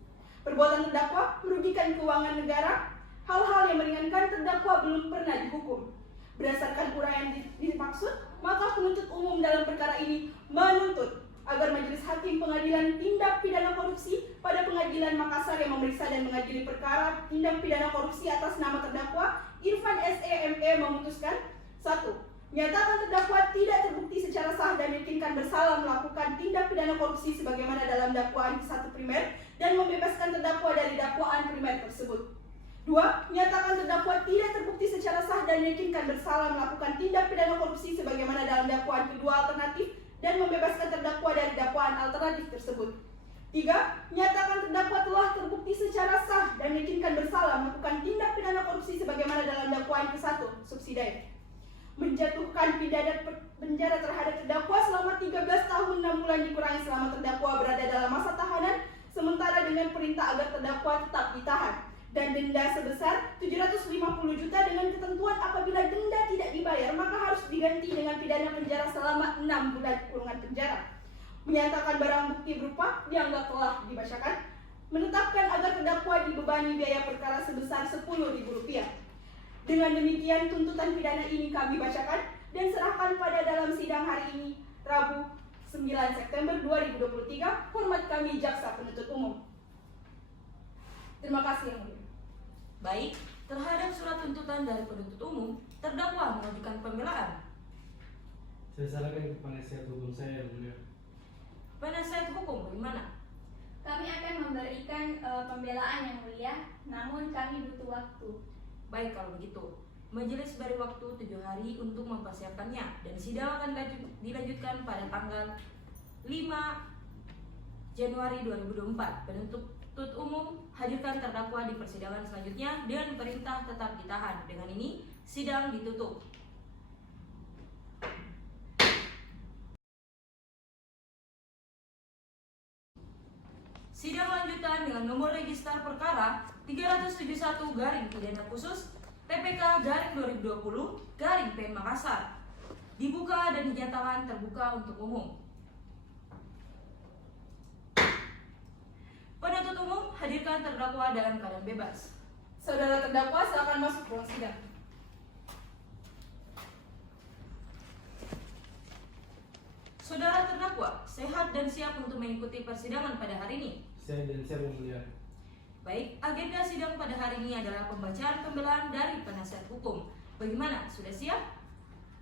Perbuatan terdakwa merugikan keuangan negara, hal-hal yang meringankan terdakwa belum pernah dihukum. Berdasarkan uraian dimaksud, maka penuntut umum dalam perkara ini menuntut agar Majelis Hakim Pengadilan Tindak Pidana Korupsi pada Pengadilan Makassar yang memeriksa dan mengadili perkara tindak pidana korupsi atas nama terdakwa Irfan SE.ME memutuskan: 1. Menyatakan terdakwa tidak terbukti secara sah dan meyakinkan bersalah melakukan tindak pidana korupsi sebagaimana dalam dakwaan ke-1 primer dan membebaskan terdakwa dari dakwaan primer tersebut. 2. Menyatakan terdakwa tidak terbukti secara sah dan meyakinkan bersalah melakukan tindak pidana korupsi sebagaimana dalam dakwaan kedua alternatif dan membebaskan terdakwa dari dakwaan alternatif tersebut. 3. Menyatakan terdakwa telah terbukti secara sah dan meyakinkan bersalah melakukan tindak pidana korupsi sebagaimana dalam dakwaan ke-1 subsidiar. Menjatuhkan pidana penjara terhadap terdakwa selama 13 tahun 6 bulan dikurangi selama terdakwa berada dalam masa tahanan, sementara dengan perintah agar terdakwa tetap ditahan, dan denda sebesar 750 juta dengan ketentuan apabila denda tidak dibayar maka harus diganti dengan pidana penjara selama 6 bulan kurungan penjara. Menyatakan barang bukti berupa dianggap telah dibacakan, menetapkan agar terdakwa dibebani biaya perkara sebesar Rp10.000. Dengan demikian tuntutan pidana ini kami bacakan dan serahkan pada dalam sidang hari ini, Rabu 9 September 2023. Hormat kami Jaksa Penuntut Umum. Terima kasih Yang Mulia. Baik, terhadap surat tuntutan dari penuntut umum, terdakwa mengajukan pembelaan. Saya serahkan ke penasihat hukum saya, Yang Mulia. Penasihat hukum bagaimana? Kami akan memberikan pembelaan Yang Mulia, namun kami butuh waktu. Baik, kalau begitu, majelis beri waktu 7 hari untuk mempersiapkannya dan sidang akan dilanjutkan pada tanggal 5 Januari 2024. Penuntut umum hadirkan terdakwa di persidangan selanjutnya dengan perintah tetap ditahan. Dengan ini, sidang ditutup. Sidang lanjutan dengan nomor register perkara 371 garing pidana khusus PPK garing 2020 garing PN Makassar dibuka dan dinyatakan terbuka untuk umum. Penuntut umum hadirkan terdakwa dalam keadaan bebas. Saudara terdakwa silakan masuk ruang sidang. Saudara terdakwa sehat dan siap untuk mengikuti persidangan pada hari ini? Saya dan siap, Yang Mulia. Baik, agenda sidang pada hari ini adalah pembacaan pembelaan dari penasihat hukum. Bagaimana? Sudah siap?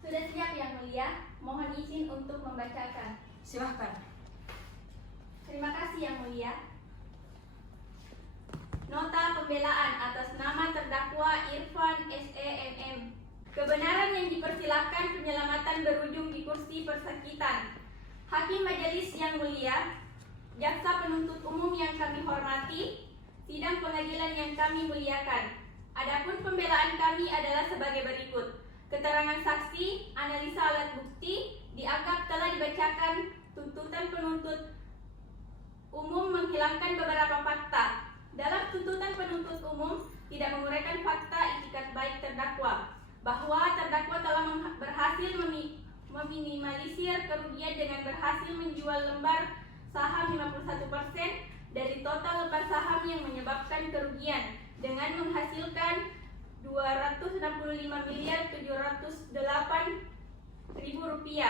Sudah siap Yang Mulia, mohon izin untuk membacakan. Silahkan. Terima kasih Yang Mulia. Nota pembelaan atas nama terdakwa Irfan SE.MM. Kebenaran yang dipersilahkan penyelamatan berujung di kursi persakitan. Hakim Majelis Yang Mulia, Jaksa Penuntut Umum yang kami hormati, sidang pengadilan yang kami muliakan. Adapun pembelaan kami adalah sebagai berikut. Keterangan saksi, analisa alat bukti, dianggap telah dibacakan. Tuntutan penuntut umum menghilangkan beberapa fakta. Dalam tuntutan penuntut umum tidak menguraikan fakta itikat baik terdakwa, bahwa terdakwa telah berhasil meminimalisir kerugian dengan berhasil menjual lembar saham 51% dari total lembar saham yang menyebabkan kerugian dengan menghasilkan Rp265.708.000.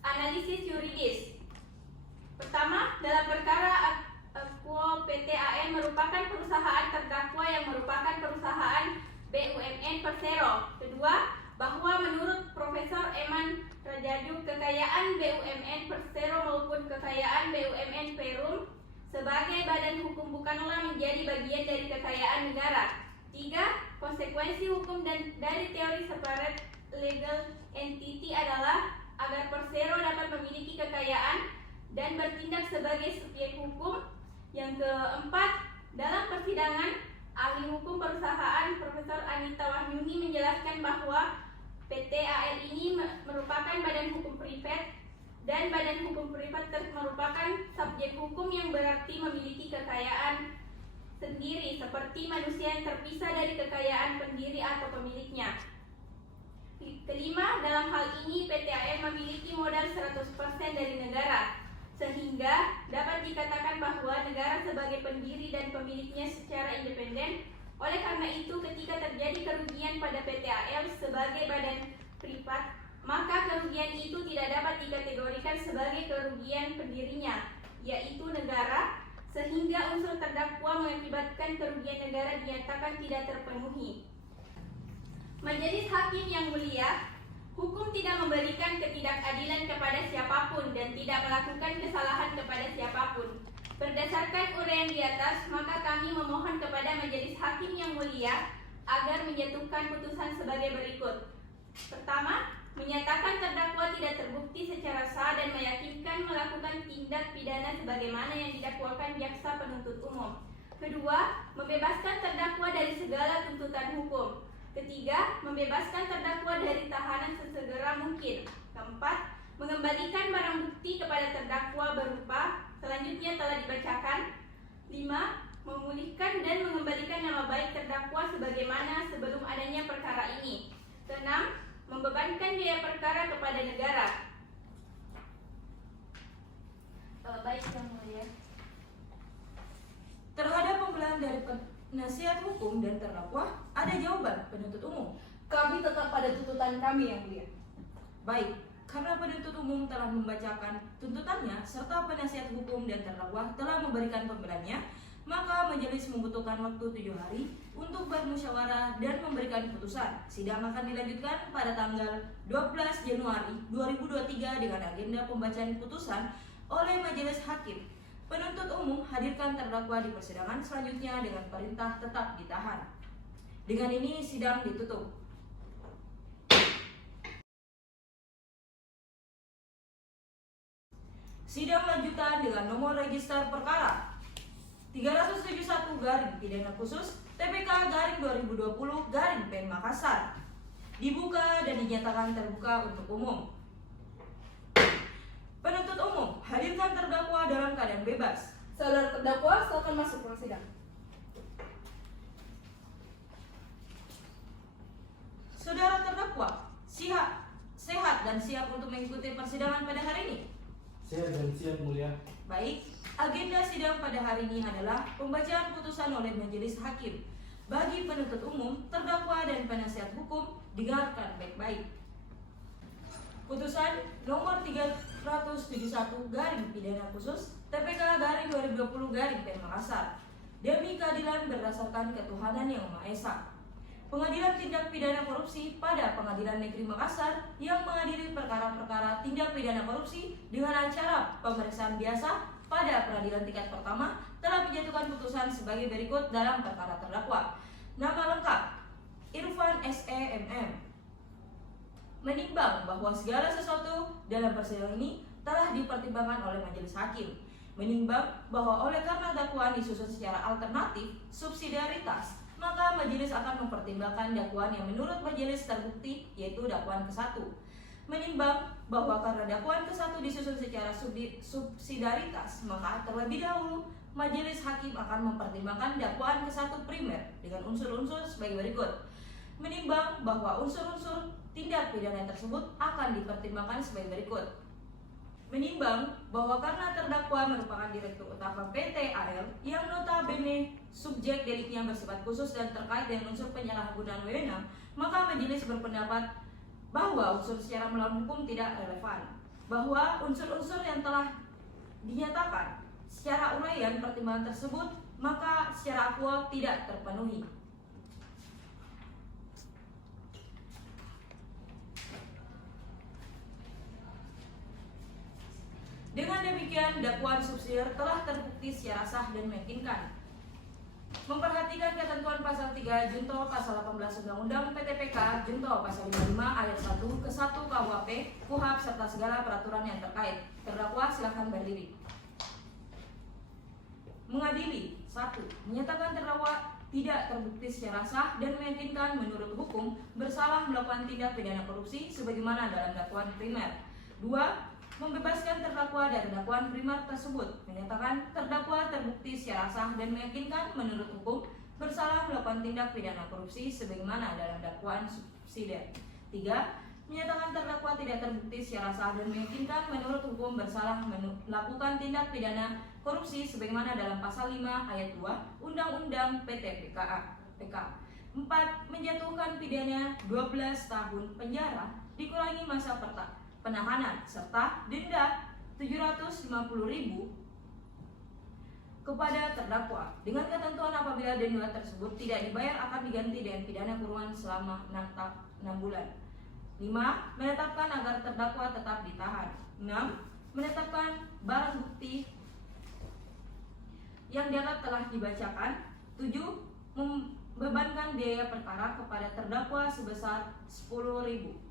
Analisis yuridis. Pertama, dalam perkara Quo PT AN merupakan perusahaan terdakwa yang merupakan perusahaan BUMN Persero. Kedua, bahwa menurut Profesor Eman Rajaju, kekayaan BUMN Persero maupun kekayaan BUMN Perum sebagai badan hukum bukanlah menjadi bagian dari kekayaan negara. Tiga, konsekuensi hukum dan dari teori separate legal entity adalah agar Persero dapat memiliki kekayaan dan bertindak sebagai subjek hukum. Yang keempat, dalam persidangan, ahli hukum perusahaan Profesor Anita Wahyuni menjelaskan bahwa PT AL ini merupakan badan hukum privat dan badan hukum privat merupakan subjek hukum yang berarti memiliki kekayaan sendiri seperti manusia yang terpisah dari kekayaan pendiri atau pemiliknya. Kelima, dalam hal ini PT AL memiliki modal 100% dari negara, sehingga dapat dikatakan bahwa negara sebagai pendiri dan pemiliknya secara independen. Oleh karena itu, ketika terjadi kerugian pada PT AL sebagai badan privat, maka kerugian itu tidak dapat dikategorikan sebagai kerugian pendirinya, yaitu negara, sehingga unsur terdakwa mengakibatkan kerugian negara dinyatakan tidak terpenuhi. Majelis Hakim yang mulia, hukum tidak memberikan ketidakadilan kepada siapapun dan tidak melakukan kesalahan kepada siapapun. Berdasarkan uraian di atas, maka kami memohon kepada Majelis Hakim yang mulia agar menjatuhkan putusan sebagai berikut. Pertama, menyatakan terdakwa tidak terbukti secara sah dan meyakinkan melakukan tindak pidana sebagaimana yang didakwakan jaksa penuntut umum. Kedua, membebaskan terdakwa dari segala tuntutan hukum. Ketiga, membebaskan terdakwa dari tahanan sesegera mungkin. Keempat, mengembalikan barang bukti kepada terdakwa berupa selanjutnya telah dibacakan. 5. Memulihkan dan mengembalikan nama baik terdakwa sebagaimana sebelum adanya perkara ini. 6. Membebankan biaya perkara kepada negara. Baik, Yang Mulia. Terhadap pembelahan dari penasihat hukum dan terdakwa, ada jawaban penuntut umum. Kami tetap pada tuntutan kami, Yang Mulia. Baik, karena penuntut umum telah membacakan tuntutannya serta penasihat hukum dan terdakwa telah memberikan pembelaannya, maka majelis membutuhkan waktu 7 hari untuk bermusyawarah dan memberikan putusan. Sidang akan dilanjutkan pada tanggal 12 Januari 2023 dengan agenda pembacaan putusan oleh Majelis Hakim. Penuntut umum hadirkan terdakwa di persidangan selanjutnya dengan perintah tetap ditahan. Dengan ini sidang ditutup. Sidang lanjutan dengan nomor register perkara 371 garing pidana khusus TPK garing 2020 garing PN Makassar. Dibuka dan dinyatakan terbuka untuk umum. Penuntut umum, hadirkan terdakwa dalam keadaan bebas. Saudara terdakwa, silakan masuk ruang sidang. Saudara terdakwa, sehat dan siap untuk mengikuti persidangan pada hari ini? Sehat dan siap, Mulia. Baik, agenda sidang pada hari ini adalah pembacaan putusan oleh Majelis Hakim. Bagi penuntut umum, terdakwa dan penasihat hukum, dengarkan baik-baik. Putusan nomor 371 garing pidana khusus TPK garing 2020 garing PN Makassar. Demi keadilan berdasarkan ketuhanan yang Maha Esa. Pengadilan Tindak Pidana Korupsi pada Pengadilan Negeri Makassar yang mengadili perkara-perkara tindak pidana korupsi dengan acara pemeriksaan biasa pada peradilan tingkat pertama telah menjatuhkan putusan sebagai berikut dalam perkara terdakwa. Nama lengkap: Irfan S.E.M.M. Menimbang bahwa segala sesuatu dalam persidangan ini telah dipertimbangkan oleh Majelis Hakim. Menimbang bahwa oleh karena dakwaan disusun secara alternatif subsidiaritas, maka majelis akan mempertimbangkan dakwaan yang menurut majelis terbukti, yaitu dakwaan ke-1. Menimbang bahwa karena dakwaan ke-1 disusun secara subsidiaritas, maka terlebih dahulu majelis hakim akan mempertimbangkan dakwaan ke-1 primer dengan unsur-unsur sebagai berikut. Menimbang bahwa unsur-unsur tindak pidana tersebut akan dipertimbangkan sebagai berikut. Menimbang bahwa karena terdakwa merupakan direktur utama PT AL yang notabene subjek deliknya bersifat khusus dan terkait dengan unsur penyalahgunaan wewenang, maka majelis berpendapat bahwa unsur secara melawan hukum tidak relevan, bahwa unsur-unsur yang telah dinyatakan secara uraian pertimbangan tersebut, maka secara aktual tidak terpenuhi. Dengan demikian, dakwaan subsidiar telah terbukti secara sah dan meyakinkan. Memperhatikan ketentuan pasal 3 junto pasal 18 Undang-Undang PTPK junto pasal 55 ayat 1 ke 1 KUHP, KUHAP serta segala peraturan yang terkait. Terdakwa silakan berdiri. Mengadili. 1. Menyatakan terdakwa tidak terbukti secara sah dan meyakinkan menurut hukum bersalah melakukan tindak pidana korupsi sebagaimana dalam dakwaan primer. 2. Membebaskan terdakwa dari dakwaan primer tersebut, menyatakan terdakwa terbukti secara sah dan meyakinkan menurut hukum bersalah melakukan tindak pidana korupsi sebagaimana dalam dakwaan subsidiar. 3. Menyatakan terdakwa tidak terbukti secara sah dan meyakinkan menurut hukum bersalah melakukan tindak pidana korupsi sebagaimana dalam pasal 5 ayat 2 Undang-Undang PTPKA. 4. Menjatuhkan pidana 12 tahun penjara dikurangi masa penahanan serta denda 750.000 kepada terdakwa dengan ketentuan apabila denda tersebut tidak dibayar akan diganti dengan pidana kurungan selama 6 bulan. 5. Menetapkan agar terdakwa tetap ditahan. 6. Menetapkan barang bukti yang dianggap telah dibacakan. 7. Membebankan biaya perkara kepada terdakwa sebesar 10.000.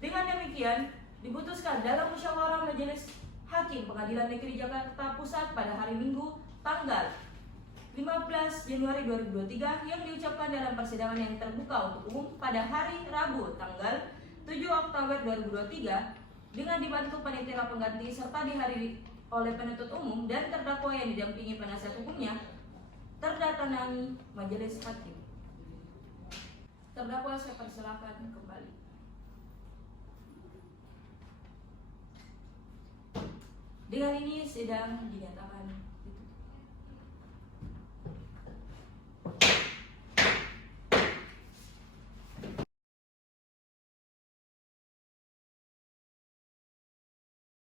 Dengan demikian, diputuskan dalam musyawarah Majelis Hakim Pengadilan Negeri Jakarta Pusat pada hari Minggu tanggal 15 Januari 2023 yang diucapkan dalam persidangan yang terbuka untuk umum pada hari Rabu tanggal 7 Oktober 2023 dengan dibantu panitia pengganti serta dihadiri oleh penuntut umum dan terdakwa yang didampingi penasihat hukumnya terdatangani Majelis Hakim. Terdakwa saya persilakan kembali. Dengan ini sidang dinyatakan